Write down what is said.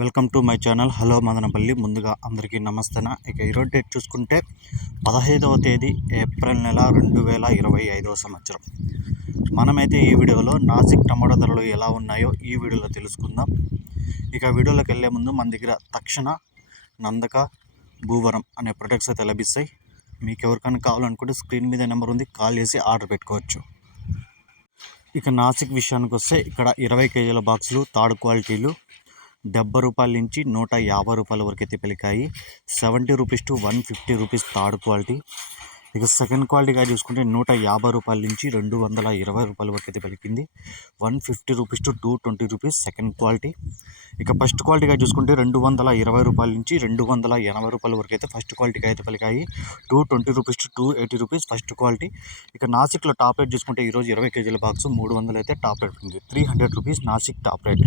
Welcome to my channel. Hello Madanapalle. ముందుగా అందరికీ నమస్తేనా? ఇక ఈరోజు డేట్ చూసుకుంటే పదహైదవ తేదీ ఏప్రిల్ నెల రెండు వేల ఇరవై ఐదవ సంవత్సరం. మనమైతే ఈ వీడియోలో నాసిక్ టమాటో ధరలు ఎలా ఉన్నాయో ఈ వీడియోలో తెలుసుకుందాం. ఇక వీడియోలోకి వెళ్ళే ముందు మన దగ్గర తక్షణ నందక భూవరం అనే ప్రొడక్ట్స్ అయితే లభిస్తాయి. మీకు ఎవరికైనా కావాలనుకుంటే స్క్రీన్ మీద నెంబర్ ఉంది కాల్ చేసి ఆర్డర్ పెట్టుకోవచ్చు. ఇక నాసిక్ విషయానికి వస్తే ఇక్కడ ఇరవై కేజీల బాక్సులు తాడు క్వాలిటీలు డెబ్బై రూపాయల నుంచి నూట యాభై రూపాయల వరకు అయితే పలికాయి. Seventy rupees to one fifty rupees third quality. ఇక సెకండ్ క్వాలిటీగా చూసుకుంటే నూట యాభై రూపాయల నుంచి రెండు వందల ఇరవై రూపాయల వరకు అయితే పలికింది. One fifty rupees to two twenty rupees second quality. ఇక ఫస్ట్ క్వాలిటీగా చూసుకుంటే రెండు వందల ఇరవై రూపాయల నుంచి రెండు వందల ఎనభై రూపాయల వరకు అయితే ఫస్ట్ క్వాలిటీగా అయితే పలికాయి. Two twenty rupees to two eighty rupees first quality. ఇక నాసిక్లో టాప్ రేట్ చూసుకుంటే ఈరోజు ఇరవై కేజీల బాక్స్ మూడు వందలు అయితే టాప్ రేట్ ఉంది. Three hundred rupees Nashik top rate.